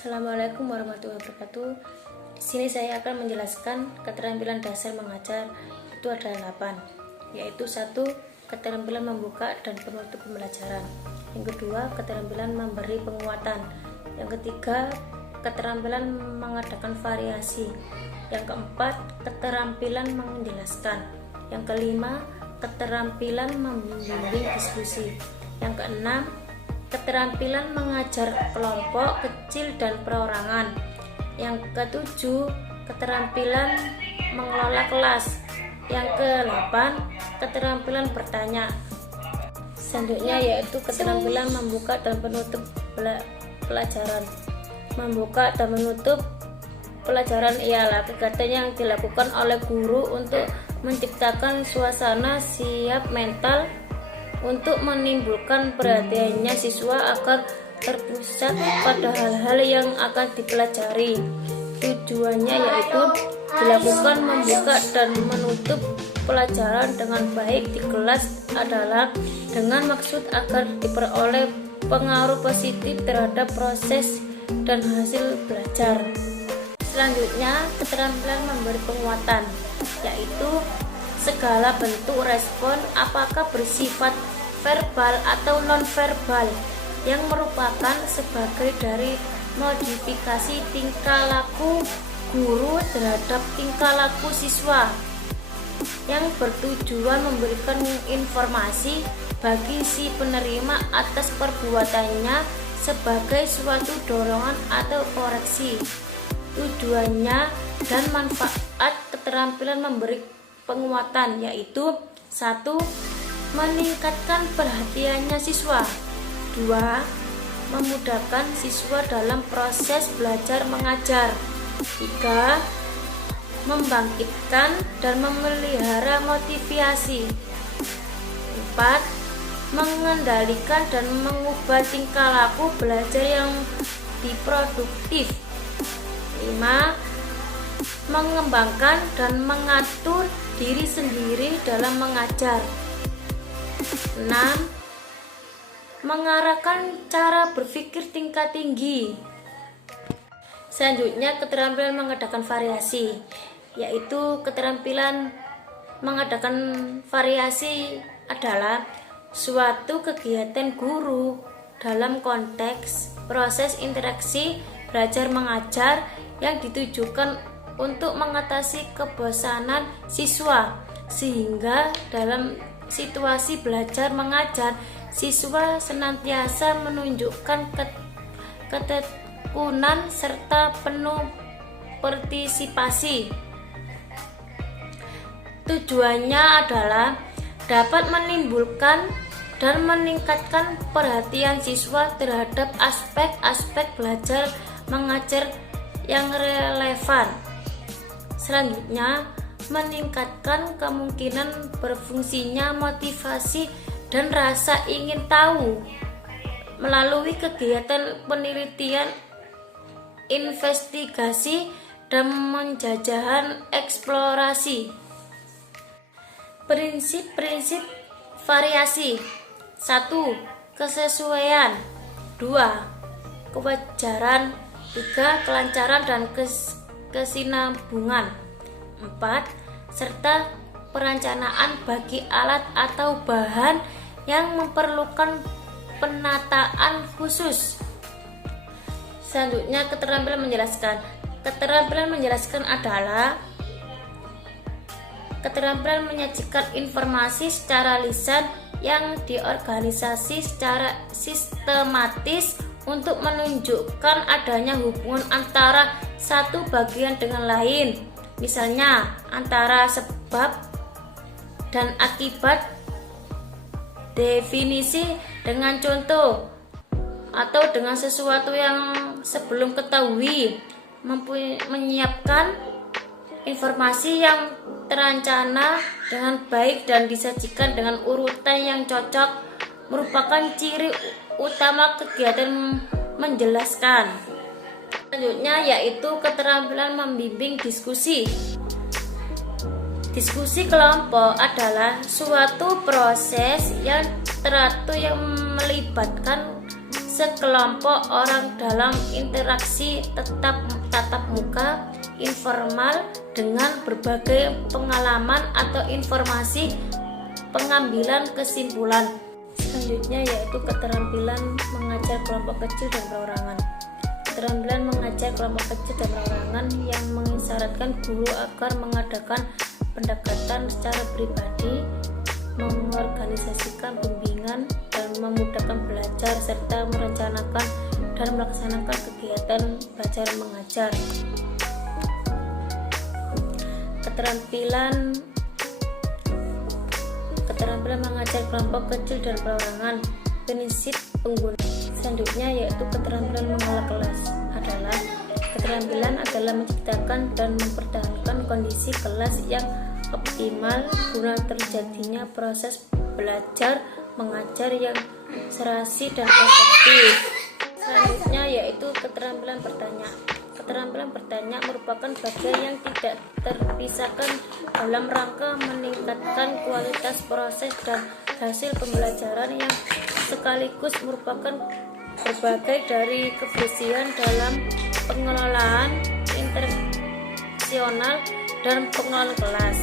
Assalamualaikum warahmatullahi wabarakatuh. Di sini saya akan menjelaskan keterampilan dasar mengajar itu ada 8, yaitu 1. Keterampilan membuka dan penutup pembelajaran. Yang kedua, keterampilan memberi penguatan. Yang ketiga, keterampilan mengadakan variasi. Yang keempat, keterampilan menjelaskan. Yang kelima, keterampilan membimbing diskusi. Yang keenam, keterampilan mengajar kelompok kecil dan perorangan. Yang ketujuh, keterampilan mengelola kelas. Yang ke-8, keterampilan bertanya. Selanjutnya yaitu keterampilan membuka dan penutup pelajaran. Membuka dan menutup pelajaran ialah kegiatan yang dilakukan oleh guru untuk menciptakan suasana siap mental untuk menimbulkan perhatiannya siswa agar terpusat pada hal-hal yang akan dipelajari. Tujuannya yaitu dilakukan membuka dan menutup pelajaran dengan baik di kelas adalah dengan maksud agar diperoleh pengaruh positif terhadap proses dan hasil belajar. Selanjutnya, keterampilan memberi penguatan, yaitu segala bentuk respon apakah bersifat verbal atau non-verbal yang merupakan sebagai dari modifikasi tingkah laku guru terhadap tingkah laku siswa yang bertujuan memberikan informasi bagi si penerima atas perbuatannya sebagai suatu dorongan atau koreksi. Tujuannya dan manfaat keterampilan memberi penguatan yaitu 1. Meningkatkan perhatiannya siswa. 2. Memudahkan siswa dalam proses belajar mengajar. 3. Membangkitkan dan memelihara motivasi. 4. Mengendalikan dan mengubah tingkah laku belajar yang diproduktif. 5. Mengembangkan dan mengatur diri sendiri dalam mengajar. 6. Mengarahkan cara berpikir tingkat tinggi. Selanjutnya, keterampilan mengadakan variasi, yaitu keterampilan mengadakan variasi adalah suatu kegiatan guru dalam konteks proses interaksi belajar mengajar yang ditujukan untuk mengatasi kebosanan siswa, sehingga dalam situasi belajar mengajar siswa senantiasa menunjukkan ketekunan serta penuh partisipasi. Tujuannya adalah dapat menimbulkan dan meningkatkan perhatian siswa terhadap aspek-aspek belajar mengajar yang relevan. Selanjutnya, meningkatkan kemungkinan berfungsinya motivasi dan rasa ingin tahu melalui kegiatan penelitian, investigasi, dan penjajahan eksplorasi. Prinsip-prinsip variasi. 1. Kesesuaian. 2. Kewajaran. 3. Kelancaran dan kesinambungan. 4. Serta perencanaan bagi alat atau bahan yang memerlukan penataan khusus. Selanjutnya, keterampilan menjelaskan. Keterampilan menjelaskan adalah keterampilan menyajikan informasi secara lisan yang diorganisasi secara sistematis untuk menunjukkan adanya hubungan antara satu bagian dengan lain, misalnya antara sebab dan akibat, definisi dengan contoh, atau dengan sesuatu yang sebelum ketahui, menyiapkan informasi yang terencana dengan baik dan disajikan dengan urutan yang cocok merupakan ciri utama kegiatan menjelaskan. Selanjutnya yaitu keterampilan membimbing diskusi. Diskusi kelompok adalah suatu proses yang teratur yang melibatkan sekelompok orang dalam interaksi tatap muka informal dengan berbagai pengalaman atau informasi pengambilan kesimpulan. Selanjutnya yaitu keterampilan mengajar kelompok kecil dan perorangan. Keterampilan mengajar kelompok kecil dan perorangan yang mengisyaratkan guru agar mengadakan pendekatan secara pribadi, mengorganisasikan bimbingan dan memudahkan belajar serta merencanakan dan melaksanakan kegiatan belajar mengajar. Keterampilan mengajar kelompok kecil dan perorangan. Prinsip pengguna selanjutnya yaitu keterampilan mengelola kelas adalah adalah menciptakan dan mempertahankan kondisi kelas yang optimal guna terjadinya proses belajar mengajar yang serasi dan efektif. Selanjutnya yaitu keterampilan bertanya. Keterampilan bertanya merupakan bagian yang tidak terpisahkan dalam rangka meningkatkan kualitas proses dan hasil pembelajaran yang sekaligus merupakan berbagai dari kebersihan dalam pengelolaan internasional dan pengelolaan kelas.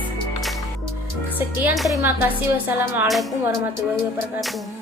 Sekian, terima kasih. Wassalamualaikum warahmatullahi wabarakatuh.